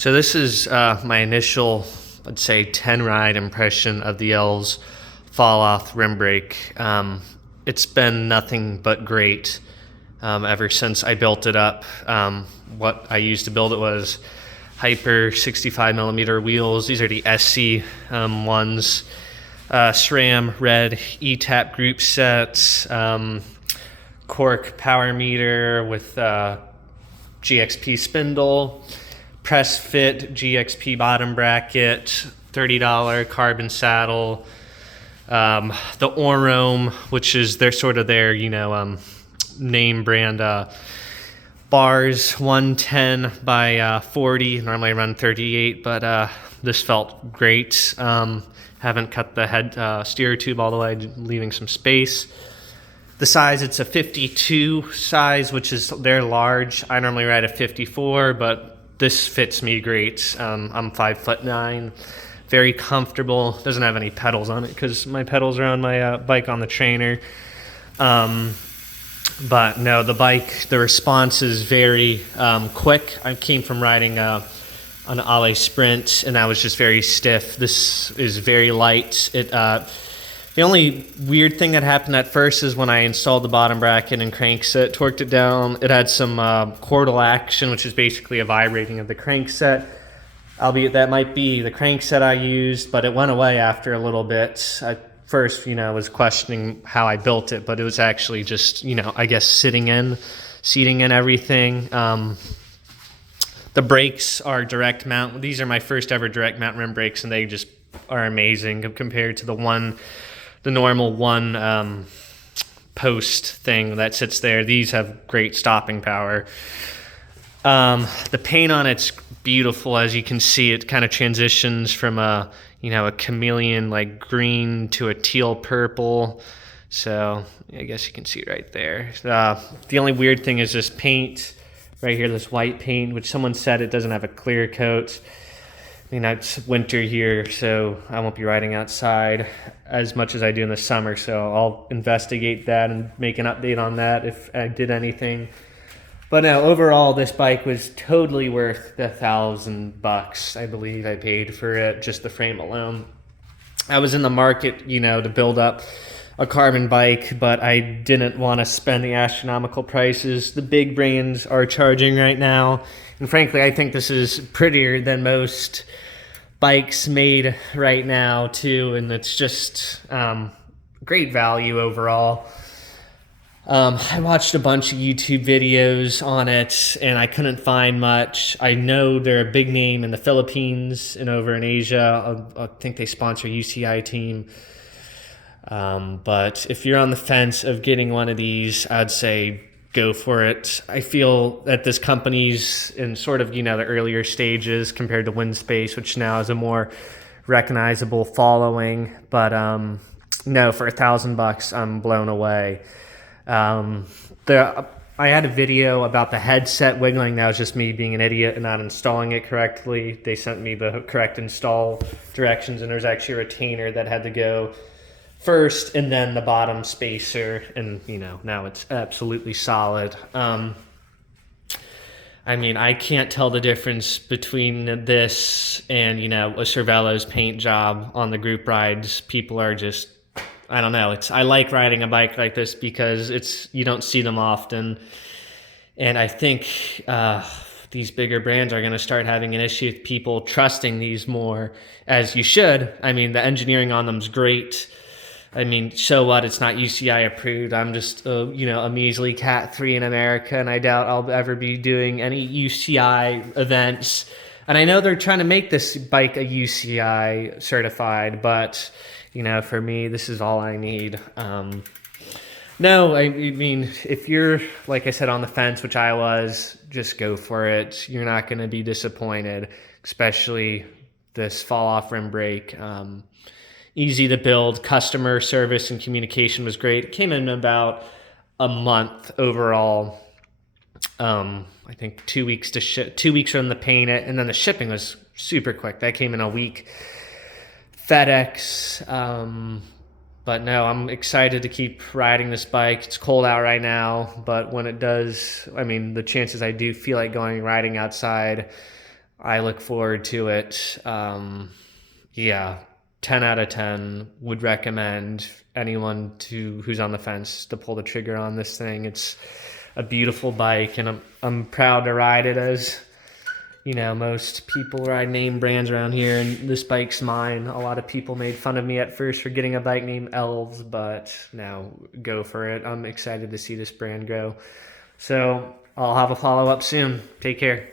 So this is my initial, I'd say, 10 ride impression of the Elves Falath rim brake. It's been nothing but great ever since I built it up. What I used to build it was Hyper 65 millimeter wheels. These are the SC ones. SRAM red E-tap group sets. Cork power meter with GXP spindle. Press fit GXP bottom bracket, $30 carbon saddle. The Orome, which is their name brand bars, 110 by 40. Normally I run 38, but this felt great. Haven't cut the head steer tube all the way, leaving some space. The size, it's a 52 size, which is they're large. I normally ride a 54, but this fits me great. I'm 5'9", very comfortable. Doesn't have any pedals on it because my pedals are on my bike on the trainer. But no, the bike, the response is very quick. I came from riding an Ale Sprint, and that was just very stiff. This is very light. The only weird thing that happened at first is when I installed the bottom bracket and crankset, torqued it down, it had some chordal action, which is basically a vibrating of the crankset. Albeit that might be the crankset I used, but it went away after a little bit. At first, was questioning how I built it, but it was actually just, I guess seating in everything. The brakes are direct mount. These are my first ever direct mount rim brakes, and they just are amazing compared to the normal one post thing that sits there. These have great stopping power. The paint on it's beautiful. As you can see, it kind of transitions from a chameleon like green to a teal purple. So I guess you can see it right there. The only weird thing is this paint right here, this white paint, which someone said it doesn't have a clear coat. It's winter here, so I won't be riding outside as much as I do in the summer, so I'll investigate that and make an update on that if I did anything. But no, overall, this bike was totally worth the $1,000, I believe I paid for it, just the frame alone. I was in the market, to build up a carbon bike, but I didn't want to spend the astronomical prices the big brands are charging right now. And frankly, I think this is prettier than most bikes made right now too, and it's just great value overall. I watched a bunch of YouTube videos on it, and I couldn't find much. I know they're a big name in the Philippines and over in Asia. I think they sponsor UCI team. But if you're on the fence of getting one of these, I'd say go for it. I feel that this company's in sort of, the earlier stages compared to WindSpace, which now is a more recognizable following. But no, for $1,000, I'm blown away. I had a video about the headset wiggling. That was just me being an idiot and not installing it correctly. They sent me the correct install directions, and there's actually a retainer that had to go first and then the bottom spacer, and now it's absolutely solid. I can't tell the difference between this and a Cervelo's paint job on the group rides. People are just, I don't know, I like riding a bike like this because you don't see them often, and I think these bigger brands are going to start having an issue with people trusting these more, as you should. The engineering on them is great. So what? It's not UCI approved. I'm just, a measly Cat 3 in America, and I doubt I'll ever be doing any UCI events. And I know they're trying to make this bike a UCI certified, but, for me, this is all I need. No, if you're, like I said, on the fence, which I was, just go for it. You're not going to be disappointed, especially this fall-off rim brake. Easy to build. Customer service and communication was great. It came in about a month overall. I think 2 weeks to ship, 2 weeks from the paint it, and then the shipping was super quick. That came in a week. FedEx. But no, I'm excited to keep riding this bike. It's cold out right now, but when it does, the chances I do feel like riding outside I look forward to it. Yeah, 10 out of 10 would recommend anyone who's on the fence to pull the trigger on this thing. It's a beautiful bike, and I'm proud to ride it. As you know, most people ride name brands around here, and this bike's mine. A lot of people made fun of me at first for getting a bike named Elves, but now go for it. I'm excited to see this brand grow. So I'll have a follow-up soon. Take care.